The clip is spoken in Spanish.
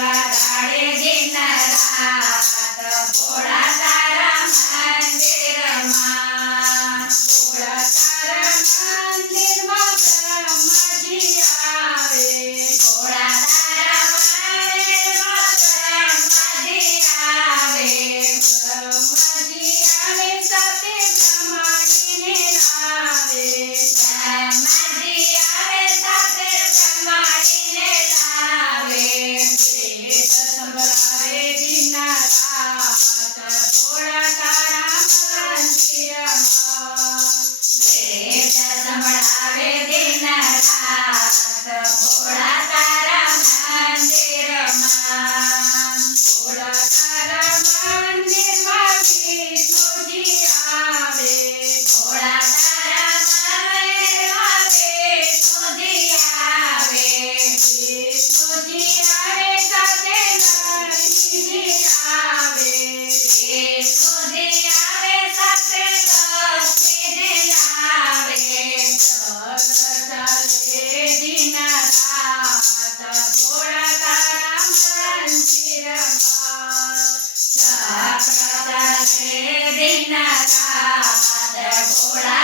Sarare obra.